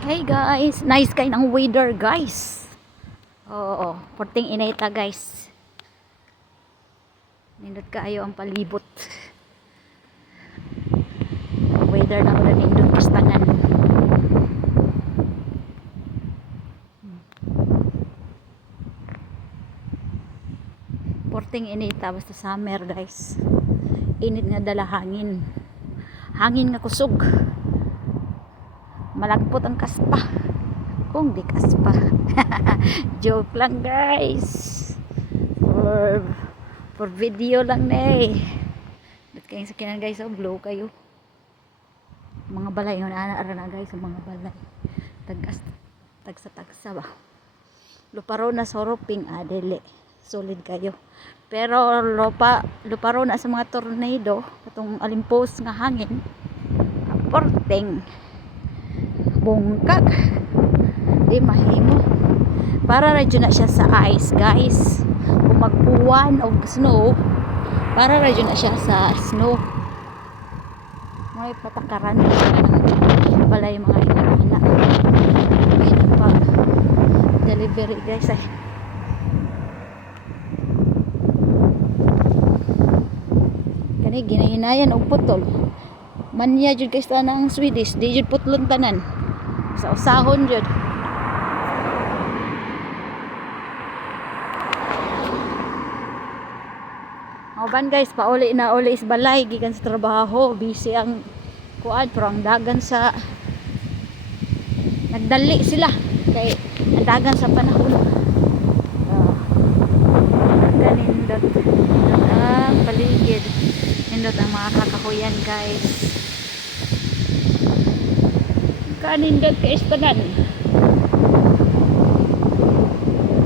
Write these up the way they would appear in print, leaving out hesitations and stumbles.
Hey guys, nice kayo ng weather guys. Oo, porting inita guys. Nindot kaayo ang palibot. Weather na ko na nindot kistanan. Porting inita basta summer guys. Init nga dala hangin. Hangin nga kusog. Malagpot ang kaspa. Kung di kaspa. Joke lang guys. For video lang na eh. Ba't kayong sakinan guys, oh, blow kayo. Mga balay, yun ara na guys, mga balay. Tagsa ba. Luparo na soroping, adele. Solid kayo. Pero luparo na sa mga tornado, katong alimpos nga hangin, porteng bungkag di mahimo para radyo na siya sa ice guys. Kung magpuwan o snow, para radyo na siya sa snow. May patakaran balay mga inana may pag delivery guys eh. Kani ginahinayan og putol manya jud guys tanang Swedish di jud putlon tanan sa usahon jud. Oban guys, pauli na uli is balay gikan sa trabaho, busy ang kuan pero ang dagan sa nagdali sila kay ang dagan sa panahon. Kanindot ang paligid, nindot ang mga kakahuyan guys. Kanindot kay istanan.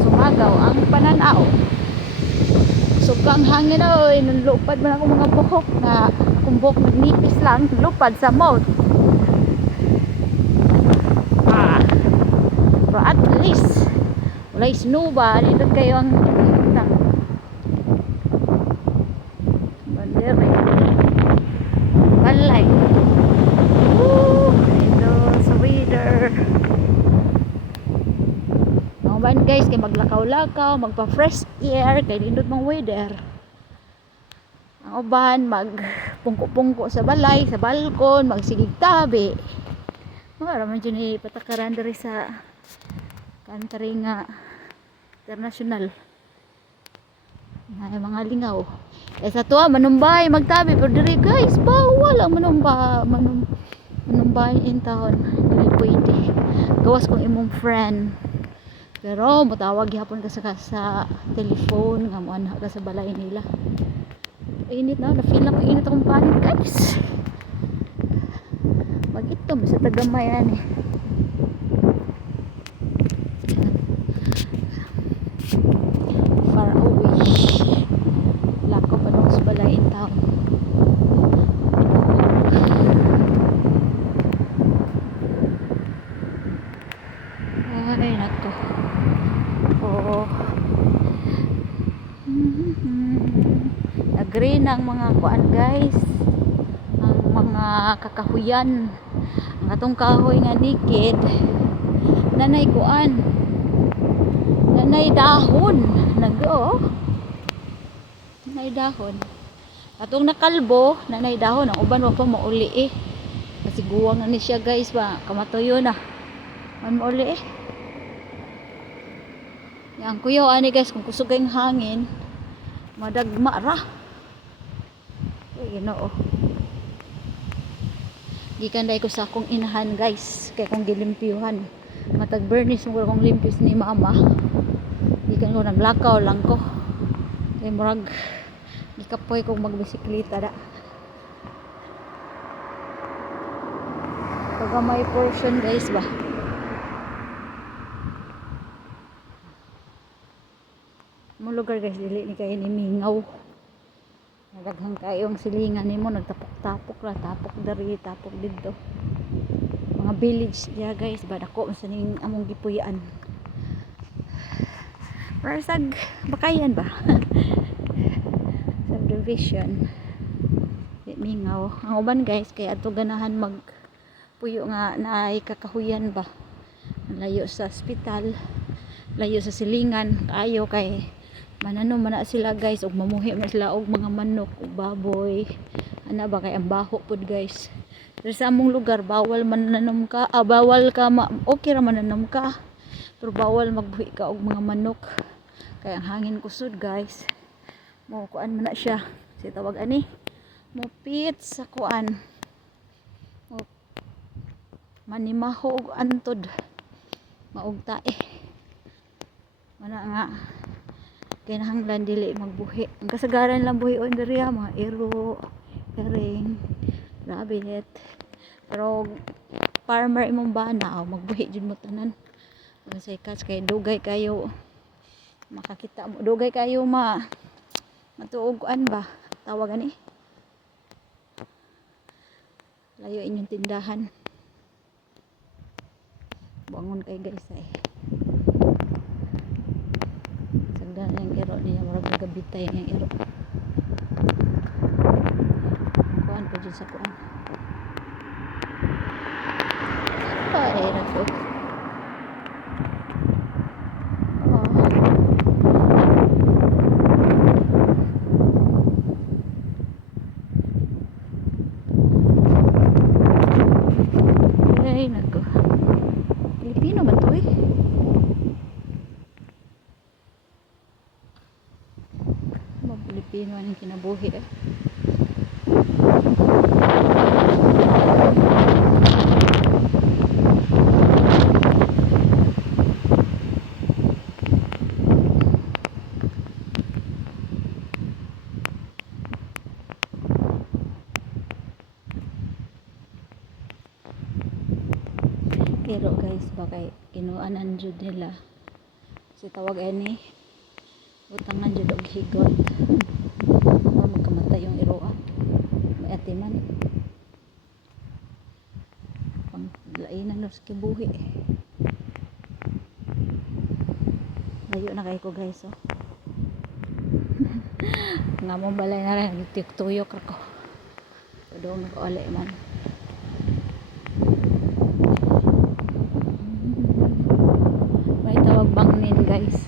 Sumagaw ang pananaw. Sukang hangin oy, nalupad man ako mga buhok na kung buhok magnipis lang, lupad sa mouth. Pero at least walay snow ba, nindot kayo ang bandera balay. Ito sa weather. Ban guys, kay maglakaw-lakaw, magpa-fresh air, kay lindot mang weather. Ang uban magpungko-pungko sa balay, sa balkon, magsigig tabi. Mara man dyan ni patakaran diri sa country nga international. May mga lingaw. Eh sa tuwa manumbay magtabi pero diri guys, bawal ang manumbay in town. Dili pwede. Gawas kong imong friend. Pero mutawag gihapon ka sa telephone nga mo ana ka sa balay nila. Init na feel na ko init akong panit guys. Mag-itom sa Tagamayan eh. Far away. Lako pa nung sa balay in town. Ay nako. Agree ng mga kuan guys, ang mga kakahuyan, ang atong kahoy nga nikid nanay kuan, nanay dahon nanay dahon. Atong nakalbo nanay dahon, ang uban wa pa mauli eh kasi guwang na ni siya guys ba, kamatuyo na man mauli eh. Yang kuyaw ani guys, kung kusog ang hangin madagma ra. Ginoo. Gikan dai ko sa akong inahan guys, kay kung gilimpyuhan matag burnish mo kung limpyos ni mama. Gikan ko naglakaw lang ko. Kay murag gikapoy kong magbisikleta da. Pag may portion guys ba. Mo lugar guys dili ni kay ni mingaw. Nadaghang kayong silingan nimo, nagtapok-tapok ra, tapok dari, tapok didto. Mga village ya guys, ba dako sa ning among gipuy-an. Rasag bakayan ba? Subdivision. Di mingaw. Ang uban guys kay adto ganahan puyo nga naay kakahuyan ba, layo sa ospital, layo sa silingan kayo kay mananom man na sila guys, ug mamuhi man sila og mga manok ug baboy ana ba kay ang baho pod guys. Pero sa among lugar bawal mananom ka, bawal ka okay ra mananom ka, pero bawal magbuhi ka og mga manok kay ang hangin kusod guys. Mo kuan man na siya, si tawag ani, mo pit sa kuan, mo manimaho og antod maog tae mana nga kinahanglan dili magbuhi. Ang kasagaran lang buhion diri mga iro, kering, rabbit. Pero farmer imong bana magbuhi jud mo tanan. Say catch kay dugay kayo makakita mo, dugay kayo matuogan ba tawag ani, layo inyong tindahan. Bangon kay guys ay sagdan ang iro niya marag gabitay ang iro kuan pa dyan sa kuan ay nako ay nako Pilipino man to mga Pilipino ang kinabuhi pero guys bakay kinuanan jud nila si tawag ani utangan jud og higot o magkamatay yung iroa may atiman pang lainan nos kibuhi layo na kay ko guys nga mo balay na rin tuyok ako doon nag-uli man bangnin guys,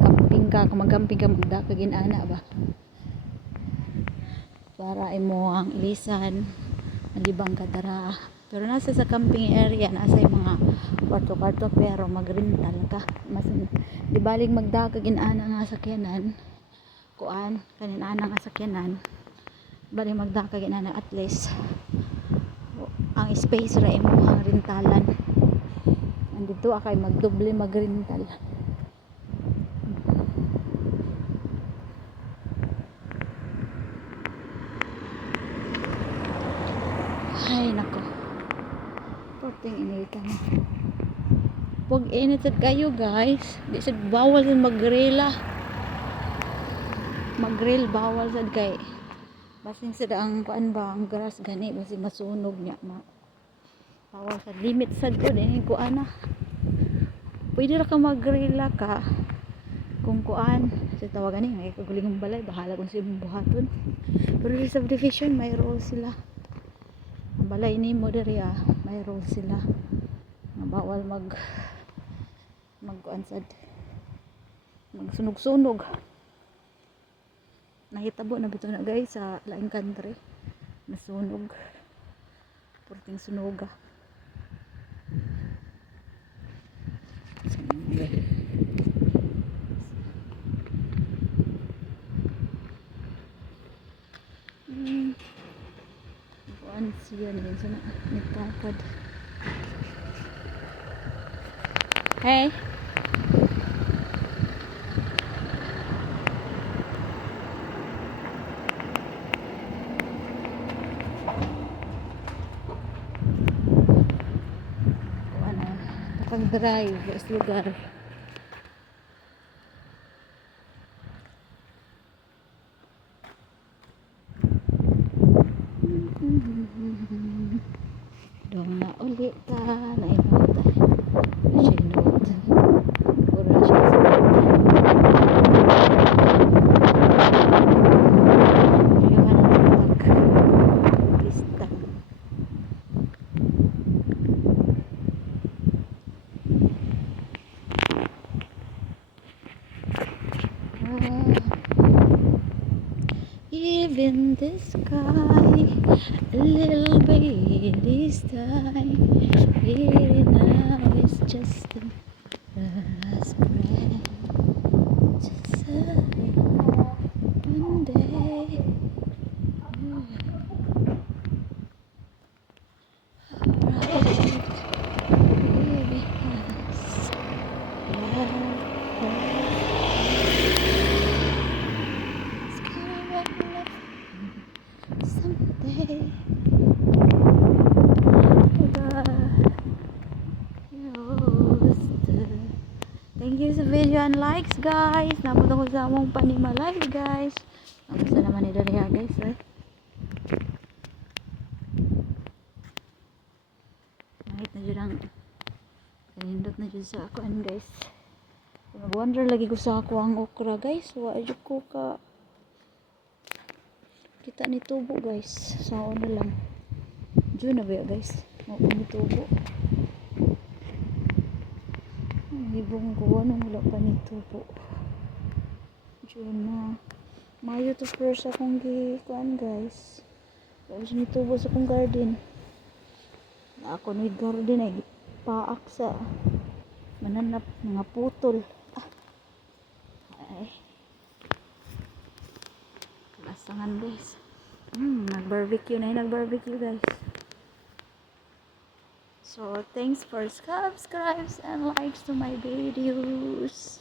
camping ka, kung mag-camping ka magdakagin ana ba para imo ang ilisan malibang ka dara. Pero nasa sa camping area nasa yung mga kwarto-kwarto pero magrental ka mas di baling magdakagin ana nga sakyanan kuan kanin ana nga sakyanan baling magdakagin ana at least ang space ra imo ang rentalan dito akay magdoble magrental. Ay nako puting initan pag init kayo guys di sad bawal sad mag-grill bawal sad kay basin sad ang kuan ba ang grass gani basin masunog niya bawal sad limit sad ko din kuan pwede ra ka mag-grill ka kung kuan sa tawagan ni may kagulingong balay bahala kung sino buhaton pero sa subdivision may role sila ang balay ni mo diri may role sila nga bawal kuan sad magsunog-sunog nahitabo na bito na guys sa laing country nasunog porting sunoga kuan siya din sana nagtakad hey pag-drive sa lugar dong na ulit ka na inota siya inota pura siya sa ayaw ka na tatak lista live in the sky, a little bit this time. Here now is just the last breath. Just one day. Alright, baby has it's gonna rain someday. Thank you sa video and likes guys. Napunta ko sa among Panima live guys. Ang isa naman ni Dalia guys eh. Kahit na dyan ang kanindot na dyan sa ako guys. Nag-wonder lagi ko sa ako ang okra guys. Waadyo ko ka kita ni tubo guys. Sao na lang. Diyan na ba guys? Mao ni tubo. Ibong ko anong wala pa ni tubo. Diyan na. Mayo to first akong gikuan guys. Tapos ni tubo sa akong garden. Ako ni garden ay paak sa mananap mga putol. Ay. Kalasangan guys. Nag-barbecue na yung nag-barbecue guys. So thanks for subscribes and likes to my videos.